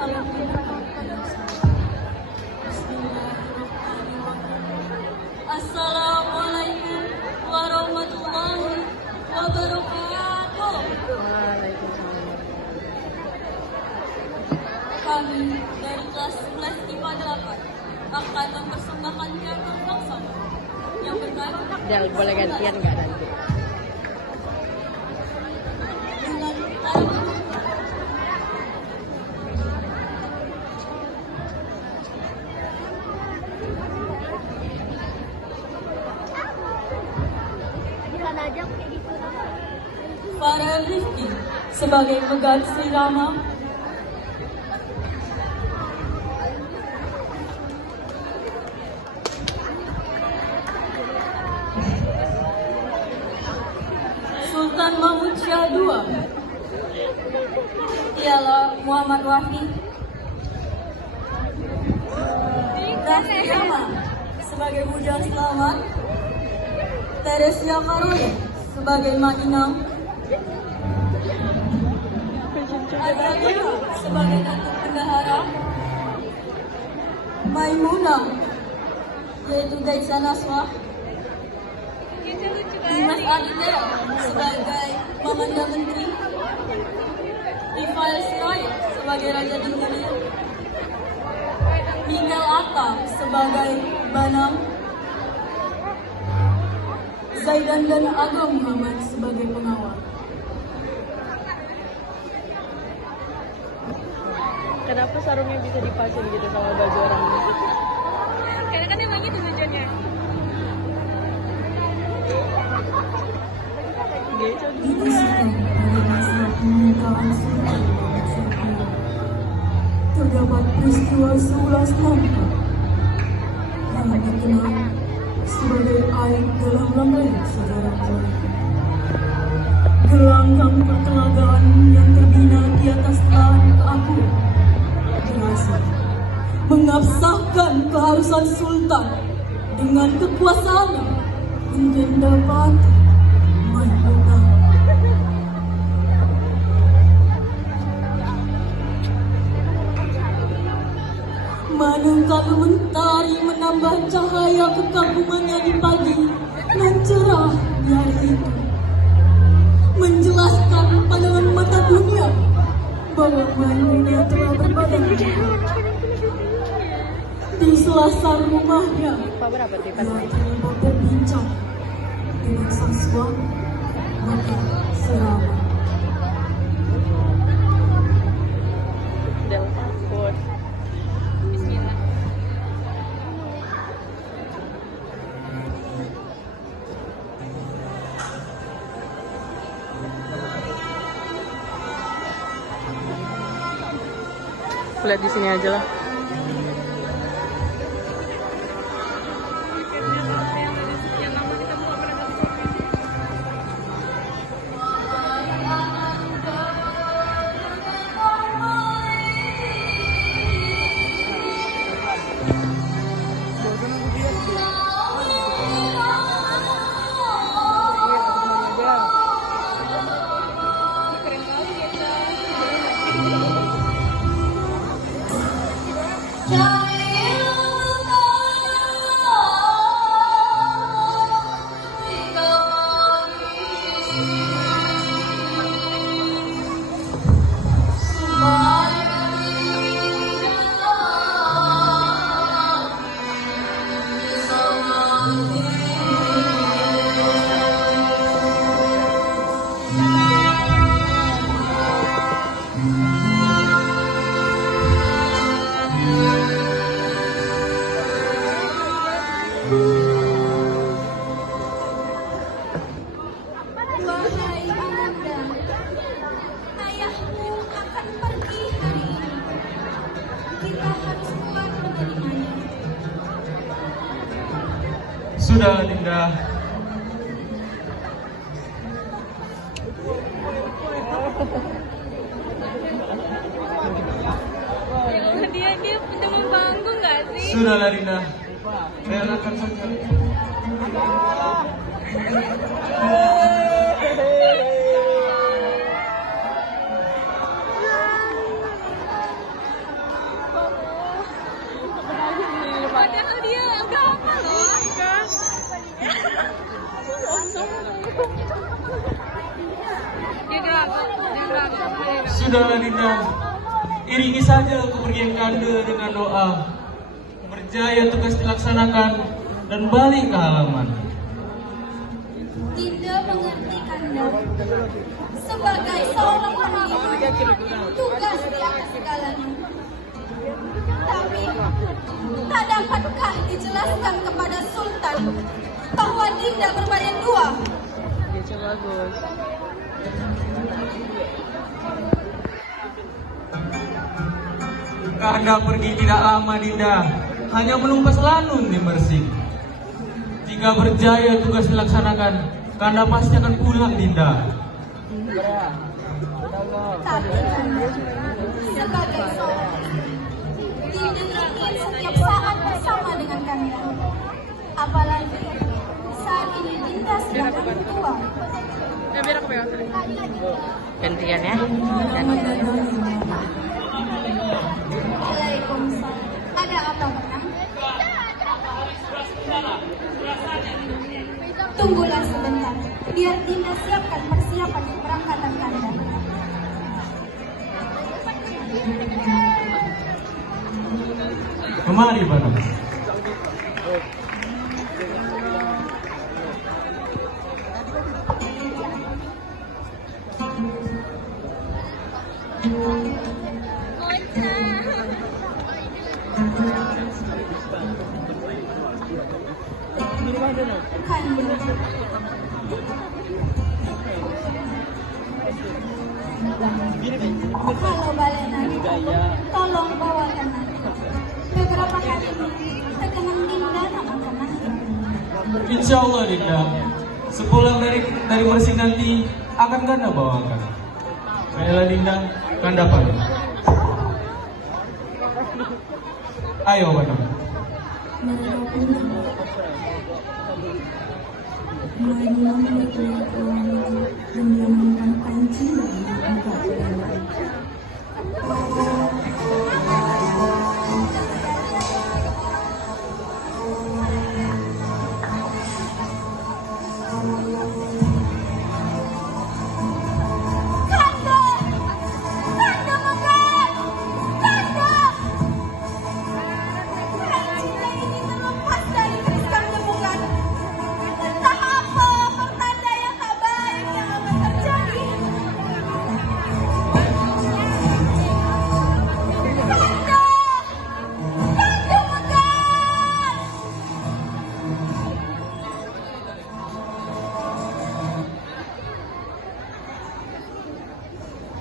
Kalau Assalamualaikum warahmatullahi wabarakatuh. Waalaikumsalam. Kami dari kelas 11 IPA 8 akan mempersembahkan teater bangsa yang bertajuk Del, boleh gantian nggak nanti? dengan tema Farel Rifki sebagai Megat Sri Rama, Sultan Mahmud Syah II ialah Muhammad Wahid, Raffi Rama sebagai Bujang Selamat, Teresia Karole sebagai Mainang, Adalia sebagai Datuk Bendahara, Maimunah yaitu Daisa Naswah, Dimas Aditya sebagai Mamanda Menteri, Rifael Sirait sebagai Raja Dinggali, Miguel Atta sebagai Banang, Zaidan dan Agam Muhammad sebagai pengawal. Kenapa sarungnya bisa dipasang gitu sama baju orang ini? Karena kan emang itu tujuannya. Dipisahkan pada masa pemerintahan Sultan Mahmud Syah II, terdapat peristiwa 11 langkah yang dikenal sebagai air dalam lembaran sejarah Jawa. Gelanggang pertelagaan yang terbina di atas tanah keakuan berhasil mengabsahkan keharusan Sultan dengan kekuasaannya untuk dapat Maimunah. Manungkalu mentari menambah cahaya kekagumannya di pagi nan cerah di hari itu, menjelaskan pandangan mata dunia bahwa Maimunah telah berbadan di selasar rumahnya. Pak berapa sih Ia terlibat berbincang dengan sang suami maka Serama. Del, takut. Bismillah. Lihat di sini aja lah. Wahai Ibunda, ayahmu akan pergi hari ini. Kita harus keluar menerimanya. Sudah, Dinda. Dia udah membanggung nggak sih? Sudahlah, Dinda. Relakan saja. Sudahlah Dinda, iringi saja kepergian Kanda dengan doa. Berjaya tugas dilaksanakan dan balik ke halaman. Dinda mengerti Kanda. Sebagai seorang panglima, tugas di atas segalanya. Tapi, tak dapatkah dijelaskan kepada Sultan bahwa Dinda berbadan dua? Gitu bagus. Kanda pergi tidak lama Dinda, hanya menumpas lanun di Mersing. Jika berjaya tugas dilaksanakan, Kanda pasti akan pulang Dinda. Tapi Kanda, sebagai seorang Dinda ingin setiap saat bersama dengan Kanda. Apalagi saat ini Dinda sedang tua. Ya biar aku pegang. Gantian ya. Waalaikumsalam. Ada apa, Benang? Tunggulah sebentar, biar Dinda siapkan persiapan keberangkatan Kanda. Kemari Banam. Kanda. Kalau Balena, tolong bawakan aku. Beberapa hari ini, terkenang Dinda tak akan nanti. Insya Allah Dinda, sepulang dari Mersing nanti akan Kanda bawakan. Baiklah Dinda, Kanda pamit. Ayo Banam.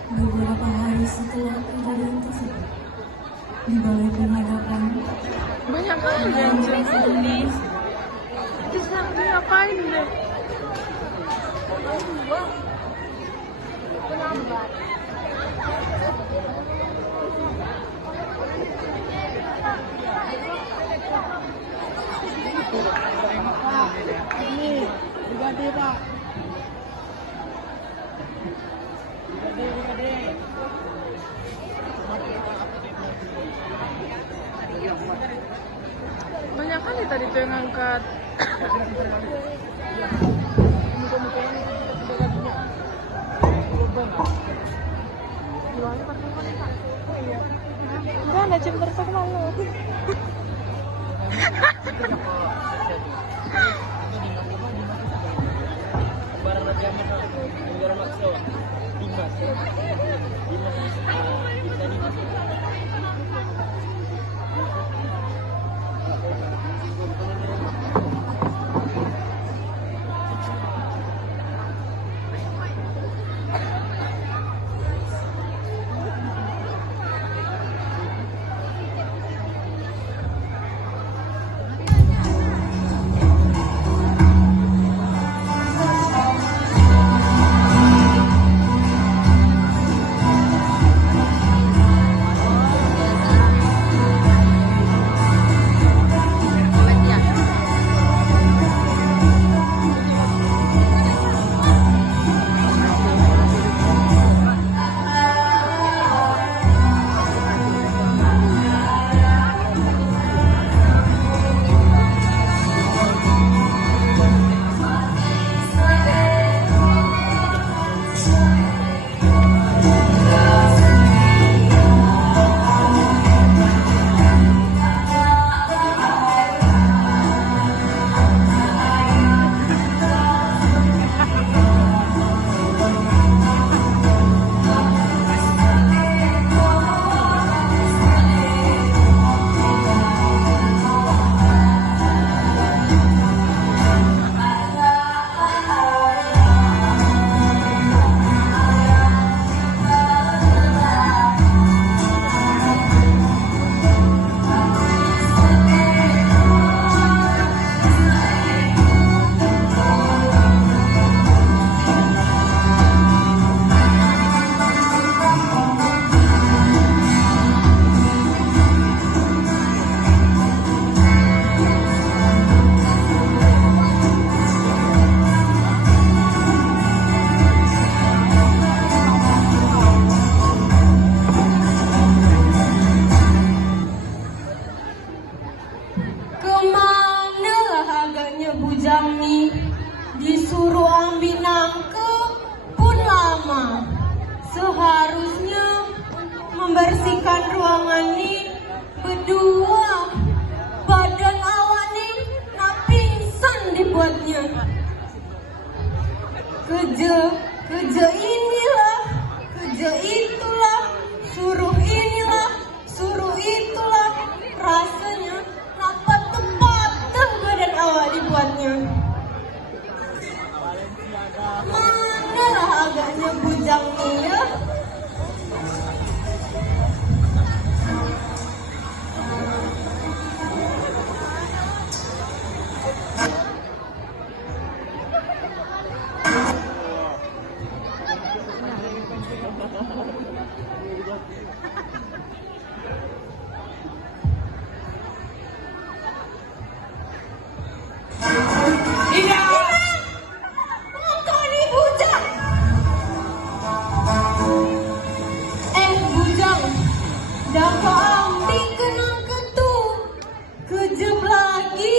Beberapa hari setelah kejadian tersebut, di balik penghadapan, Banyak banget. Terus nanti ngapain deh? Banyak kali tadi tuh yang ngangkat. Enggak ada jam tersak malu. membersihkan ruangan ini berdua. Badan awak nih nak pingsan dibuatnya. Kerja inilah, kerja itulah, suruh inilah, suruh itulah. Rasanya nak patah badan awak dibuatnya. Manalah agaknya bujang nih ya. Engkau ni bujang. Bujang, dah kau ambil kenang ketu. Kejap lagi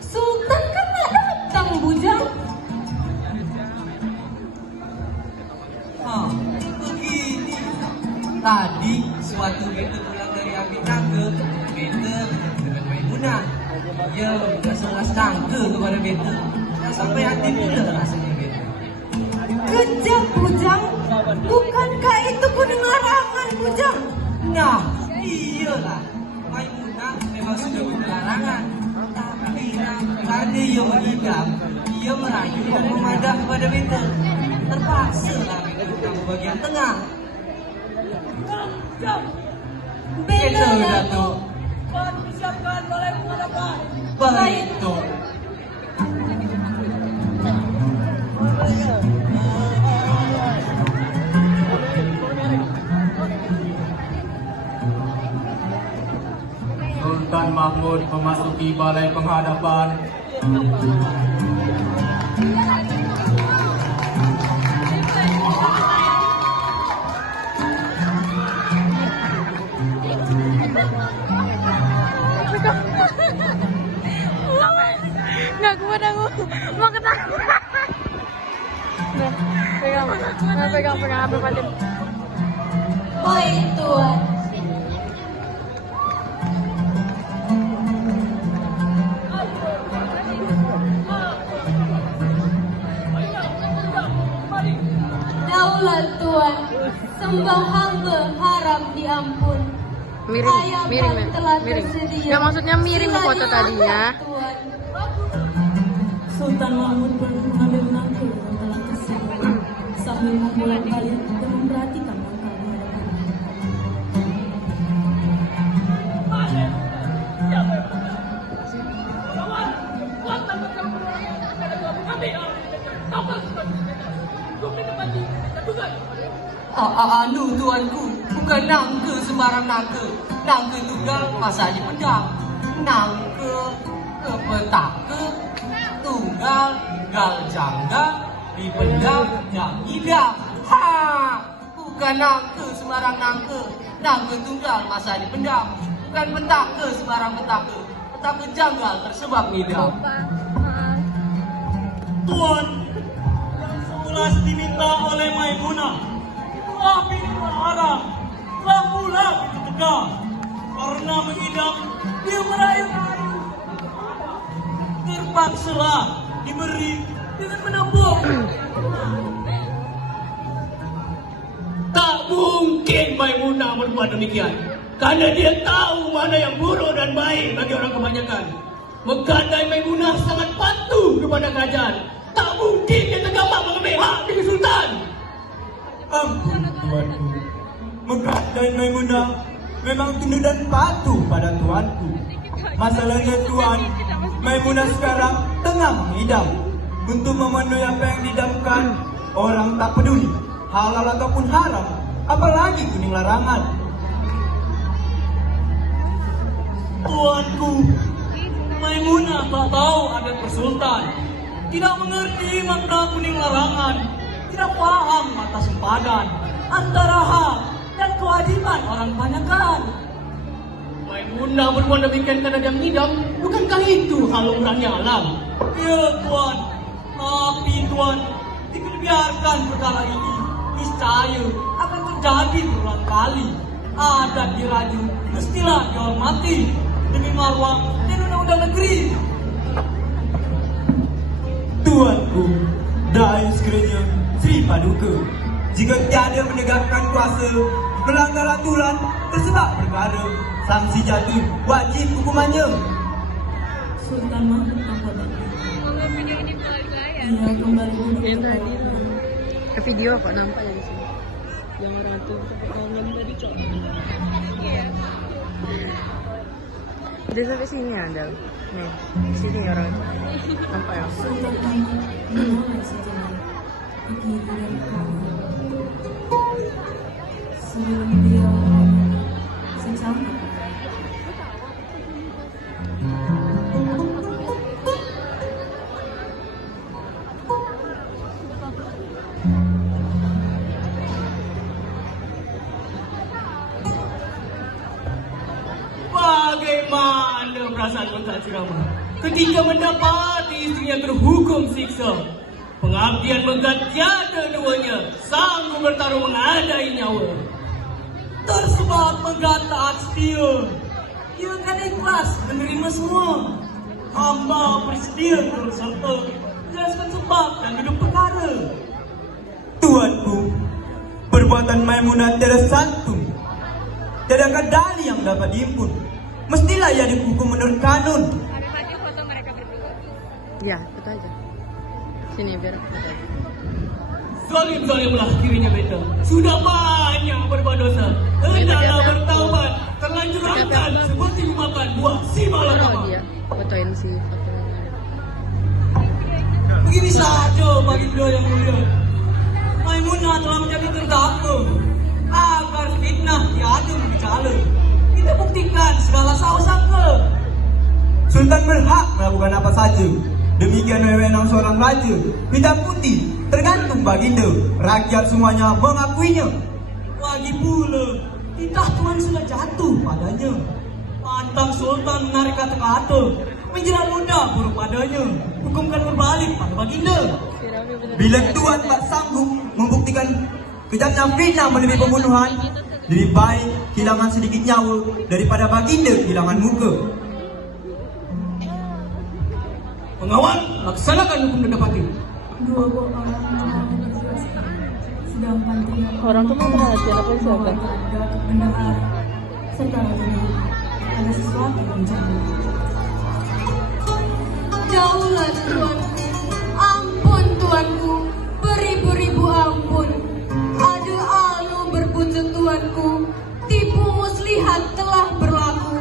Sultan kan nak datang bujang. Begini. Tadi suatu beta pulang dari ambil tangga, beta dengan Maimunah. Dia dah selas tangga kepada beta. Sampai hati pula rasanya beta. Kejap bujang, bukankah itu kuning larangan bujang? Nah, iyalah. Maimunah memang sudah berlarangan. Tapi karena ia mengidam, ia merayu dan menghadap kepada beta. Terpaksa lah beta datang ke bagian tengah. Beta Datuk. Baik, Tok. Sultan Mahmud memasuki balai penghadapan. Nggak kuat aku. Mau ketawa. Pegang. Pegang apa Fatim? baik Tuan. Daulat Tuan, sembah hamba harap diampun. Miring. Nggak maksudnya miring ke foto tadinya. Sultan Mahmud pun mengambil menantu yang telah tersebut sambil memulai balik dan memperhatikan langkah menghadapan. Anu tuanku, bukan nangka sembarang nangka. Nangka tunggal masanya pedang. Nangka petaka tunggal gal jangga dipendam yang idam. Bukan nangka sembarang nangka. Nangka tunggal masanya pendam. Bukan petaka sembarang petaka. Petaka janggal tersebab idam. Tuan, yang sebelas diminta oleh Maimunah, tapi dilarang. Telah pula dicegah karena mengidam dia merayu-rayu. Terpaksalah diberi dengan menabung. Tak mungkin Maimunah berbuat demikian, karena dia tahu mana yang buruk dan baik bagi orang kebanyakan. Menggadai Maimunah sangat patuh kepada kerajaan. Tak mungkin dia tergambar mengambil hak dari Sultan. Ampun tuanku, Menggadai Maimunah memang tunduk dan patuh pada tuanku. Masalahnya tuan, Maimunah sekarang tengah mengidam. Untuk memenuhi apa yang didamkan, orang tak peduli halal ataupun haram, apalagi kuning larangan. Tuanku, Maimunah tak tahu adat bersultan, tidak mengerti makna kuning larangan, tidak paham mata sempadan antara hak dan kewajiban orang kebanyakan. Maimunah berbuat demikian karena dia mengidam, bukankah itu hal lumrahnya alam? Ya tuan, tapi tuan, jika dibiarkan perkara ini, niscaya akan terjadi berulang kali. Adat diraju mestilah dihormati demi marwah dan undang-undang negeri. Tuanku, Dai Sekiranya Sri Paduka, jika tiada menegakkan kuasa, melanggar aturan, tersebab perkara, sanksi jatuh wajib hukumannya. Sultan Mahmud tanpa batu. Ia kembali Yang ke tadi ke video kok nampak yang di sini. Yang orang tu ngomong tadi cok. Dia sampai sini ada. Nih, di sini orang tu. Nampak ya? Sultan Mahmud menoleh sejenak ke kiri dan ke kanan. Sebelum dia secangkir Bagaimana perasaan Tuan Sirama ketika mendapati istrinya terhukum siksa? Pengabdian Megat tiada duanya, sanggup bertaruh mengadai nyawa. Tersebab Megat taat setia. Ia akan ikhlas menerima semua. Hamba bersedia turut serta menjelaskan sebab dan gedung perkara. Tuanku, perbuatan Maimunah tiada santun, tiada kadali yang dapat diimpun. Mestilah ia dihukum menurut kanun. Ya, betul aja. Sini biar betul aja. Zalim-zalimlah dirinya beta. Sudah banyak berbuat dosa. Hendaklah bertaubat. Terlanjur angkat seperti memakan buah si Tahu malakama. dia fotoin si foto. Begini saja baginda yang mulia. Maimunah telah menjadi terdakwa agar fitnah tiada berbicara. Kita buktikan segala salah sangka. Sultan berhak melakukan apa saja. Demikian wewenang seorang raja. Hitam putih tergantung baginda. Rakyat semuanya mengakuinya. Lagi pula, titah Tuhan sudah jatuh padanya. Pantang Sultan menarik kata-kata, menjelang mudah buruk padanya. Hukumkan berbalik pada baginda. Bila Tuan tak sanggup membuktikan kejamnya fitnah melebihi pembunuhan, lebih baik kehilangan sedikit nyawa daripada baginda kehilangan muka. Pengawal, laksanakan hukum didapati. dua orang sedangkan tiga Orang tu mau perhatian apa siapa? ada kebenaran serta ada sesuatu yang janggal. Jauhlah Tuan, ampun Tuanku, beribu-ribu ampun. Ada alu berbujuk Tuanku, tipu muslihat telah berlaku.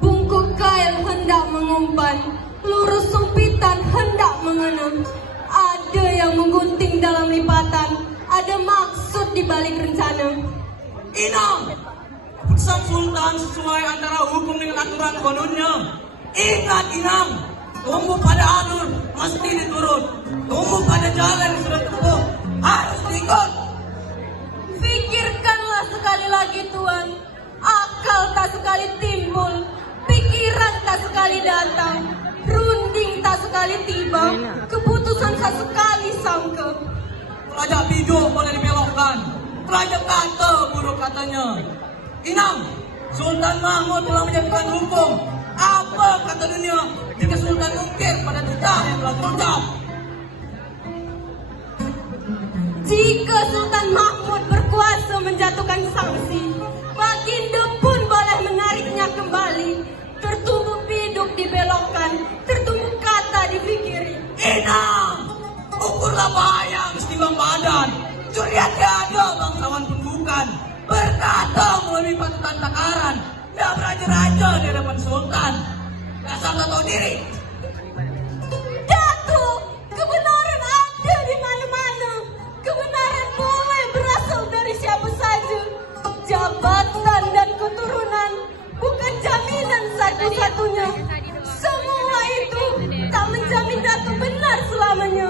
Bungkuk kail hendak mengumpan, lurus sumpitan hendak mengenam. Ada yang menggunting dalam lipatan, ada maksud di balik rencana. Inang, keputusan Sultan sesuai antara hukum dengan aturan kononnya. Ingat Inang, tumbuh pada alur mesti diturut. Tumbuh pada jalan yang sudah tempuh harus diikut. Pikirkanlah sekali lagi Tuan, akal tak sekali timbul, pikiran tak sekali datang, runding tak sekali tiba, keputusan tak sekali sangka. Raja Bido boleh dibelokkan, Raja kata buruk katanya. Inang, Sultan Mahmud telah menjatuhkan hukum. Apa kata dunia jika Sultan ungkir pada titah yang telah terucap? Jika Sultan Mahmud berkuasa menjatuhkan sanksi, baginda pun boleh menariknya kembali. Tertumbuk biduk dibelokkan, tertumbuk kata difikiri. Inang, ukurlah bahaya setimbang badan. Curiat tiada bangsawan pun bukan. Berkata melalui patutan takaran. Dia beraja-raja di hadapan Sultan. Dasar tak tahu diri. Datu, kebenaran ada di mana-mana. Kebenaran boleh berasal dari siapa saja. Jabatan dan keturunan bukan jaminan satu-satunya. Semua itu tak menjamin Datu benar selamanya.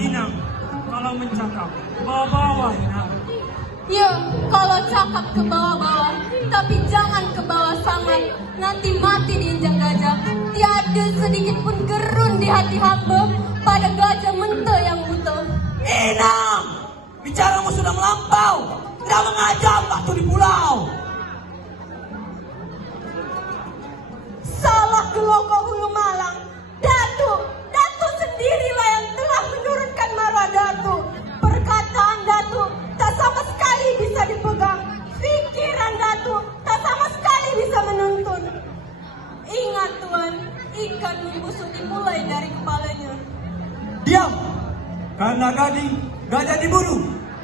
Inang, kalau mencakap, bawa-bawa Inang. Ya, kalau cakap ke bawah-bawah, tapi jangan ke bawah sangat. Nanti mati diinjak gajah. Tiada sedikit pun gerun di hati hamba pada gajah mente yang buta. Inang, Bicaramu sudah melampau. Tidak mengajak waktu di pulau. Salah Geloko Hulu Malang. Datu sendirilah yang telah menurunkan marwah Datu. Perkataan Datu tak sama sekali bisa dipegang. Pikiran Datu tak sama sekali bisa menuntun. Ingat Tuan, ikan membusuk dimulai dari kepalanya. Diam! Karena gading gajah dibunuh,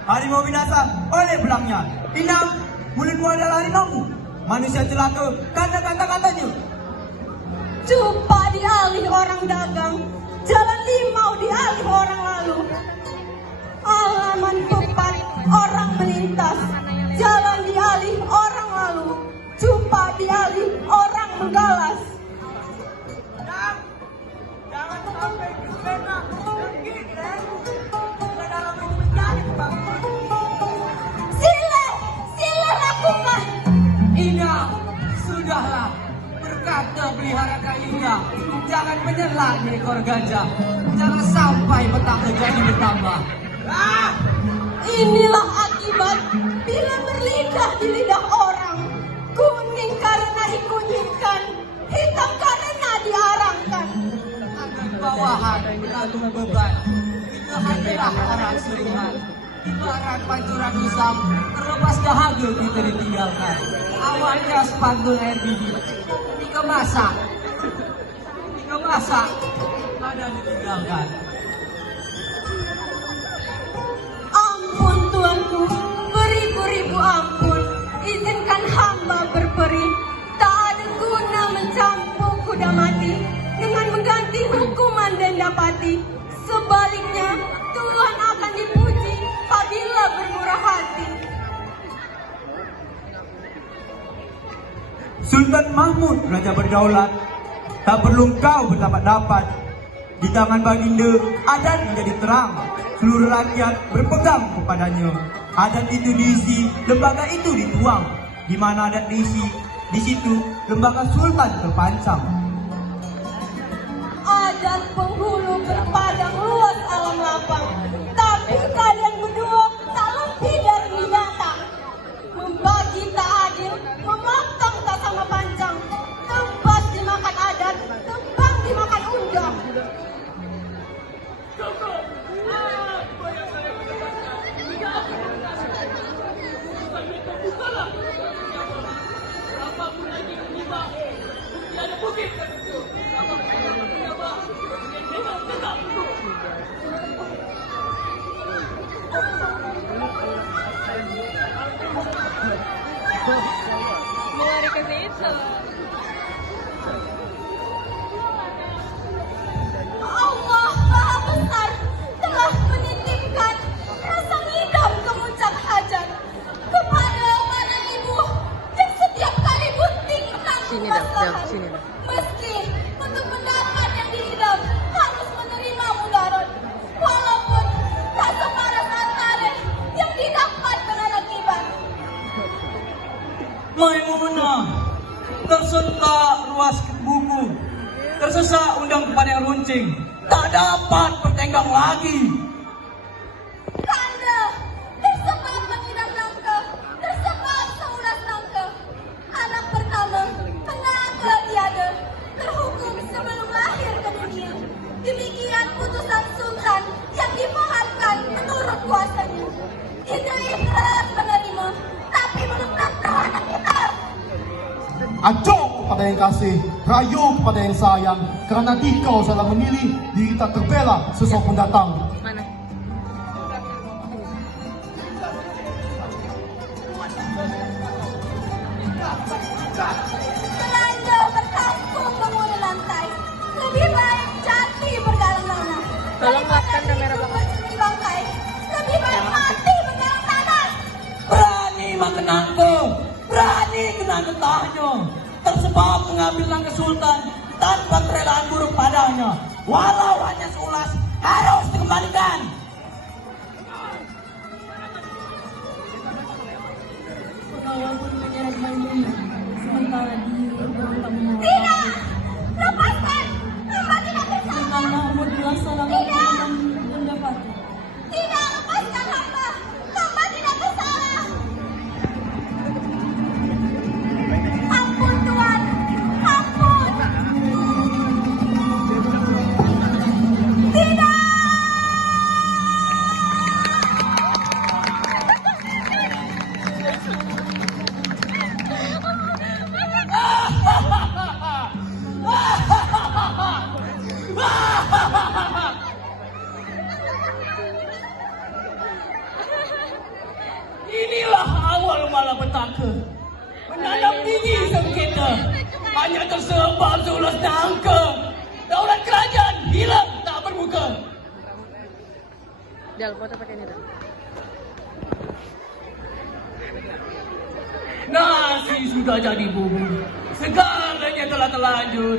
harimau binasa oleh belangnya. Inang, mulutmu adalah harimau. Manusia celaka karena kata-katanya. Jumpa dialih orang dagang, jalan limau dialih orang lalu. Halaman tepat orang melintas, jalan dialih orang lalu. Jumpa dialih orang menggalas. Jangan sampai kita dalam Sila lakukan. Inang, sudahlah. Berkata pelihara kayunya, jangan menyela di ekor gajah. Jangan sampai petang terjadi bertambah. Inilah akibat bila berlidah di lidah orang. Kuning karena dikunyitkan, hitam karena diarangkan. Akan bawahan menanggung beban. Itu hanyalah orang seringan. Ibarat pancuran usam, terlepas dahaga kita ditinggalkan. Awalnya sepandul air biji, ketika masak, ada ditinggalkan. Ampun Tuanku, beribu-ribu ampun. Izinkan hamba berperi. Tak ada guna mencampur kuda mati dengan mengganti hukuman denda pati. Sebaliknya, Tuhan akan dipuji apabila bermurah hati. Sultan Mahmud, Raja berdaulat, tak perlu kau berdapat-dapat. Di tangan baginda, adat menjadi terang. Seluruh rakyat berpegang kepadanya. Adat itu diisi, lembaga itu dituang. Di mana adat diisi, di situ lembaga sultan terpancang. Adat penghulu berpadang luas alam lapang, tapi kalian berdua tak lebih dari binatang. Membagi tak adil, memotong tak sama panjang. Tempat dimakan adat, tembang dimakan undang. Mulai ke situ. Allah Maha Besar telah menitipkan rasa ngidam kemuncak hajat kepada para ibu yang setiap kali bunting menanggung Sini dah, masalah. sini dah. Meski untuk mendapat yang diidam harus menerima mudarat, walaupun tak separas antara yang didapat dengan akibat. Maimunah, tersentak ruas buku, tersesat undang kepada yang runcing, tak dapat bertenggang lagi. Kanda, tersebar mengidam nangka, tersebar seulas nangka. Anak pertama, tenaga tiada, terhukum sebelum lahir ke dunia. Demikian putusan sultan yang dimohonkan menurut kuasanya. Kita ikhlas menerima, tapi belum tentu anak kita. Aco kepada yang kasih, rayu kepada yang sayang. Karena dikau salah memilih, diri tak terbela sesuatu pun datang. Mana? Belanda berkampung penghuni lantai. Lebih baik jati bergalang-galang. Tolong lapkan kamera belakang. Bangkai. Lebih baik mati bergalang tanah. Berani makenanku, berani kena getahnya, tersebab mengambil langkah sultan tanpa kerelaan buruk padanya, walau hanya seulas harus dikembalikan. Pegawai pun menyeret Maimunah, sementara dia berontak menolak. Tidak! Lepaskan! Hamba tidak bisa! Sultan Mahmud melaksanakan hukuman denda pati. Tidak! Lepaskan hamba! malapetaka, menanam biji sengketa, hanya tersebar seulas nangka. Daulat kerajaan hilang tak bermuka. Dal, foto pakai ini Dal. Nasi sudah jadi bumbu, segalanya telah terlanjur.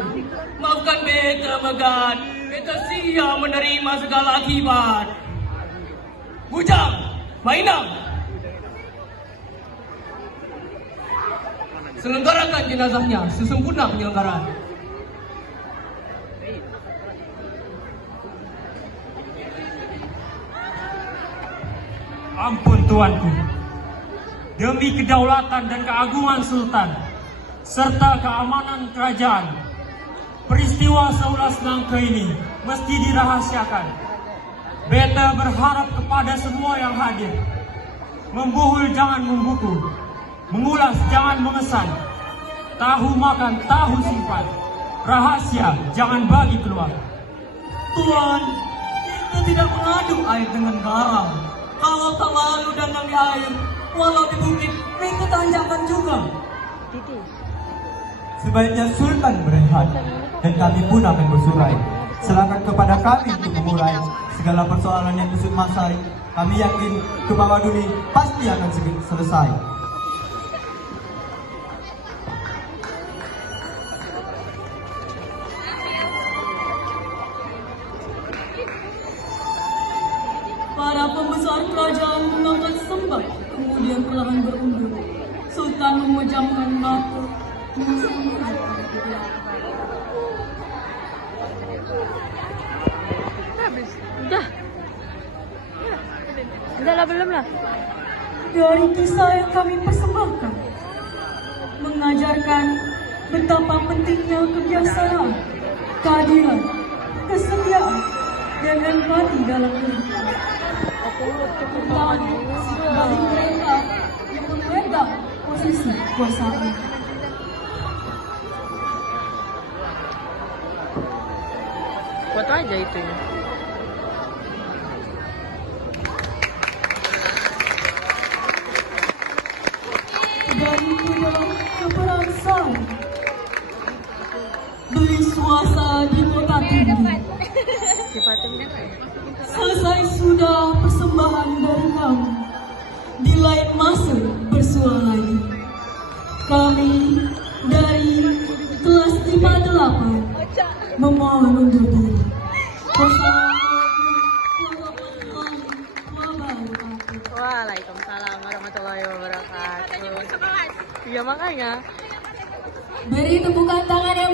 Maafkan beta Megat, beta siap menerima segala akibat. Bujang, Mainang, selenggarakan jenazahnya sesempurna penyelenggaraan. Ampun tuanku, demi kedaulatan dan keagungan Sultan, serta keamanan kerajaan, peristiwa seulas nangka ini mesti dirahasiakan. Beta berharap kepada semua yang hadir, membuhul jangan membuku, mengulas jangan mengesan, tahu makan tahu simpan, rahasia jangan bagi keluar. Tuan, kita tidak mengaduk air dengan garam. Kalau tak lalu dan di air, walau di bukit, kita tanjakan juga. Sebaiknya Sultan berehat dan kami pun akan bersurai. Silakan kepada kami untuk mengurai segala persoalan yang kusut masai. Kami yakin Kepala Duli pasti akan selesai. Para pembesar kerajaan mengangkat sembah, kemudian perlahan berundur. Sultan memejamkan mata. Habis. Udah. Udah lah, belum lah. Dari kisah yang kami persembahkan, mengajarkan betapa pentingnya kebiasaan, keadilan, kesetiaan, dan empati dalam hidup. Tentang bagi mereka yang memegang posisi kekuasaan. Foto aja itu. Daripada keberangsan beli suasa di kota tinggi. Selesai sudah persembahan dari kami. Di lain masa bersua lagi. Kami dari kelas 58 memohon undur diri. Waalaikumsalam warahmatullahi wabarakatuh. Iya makanya. Beri tepukan tangan yang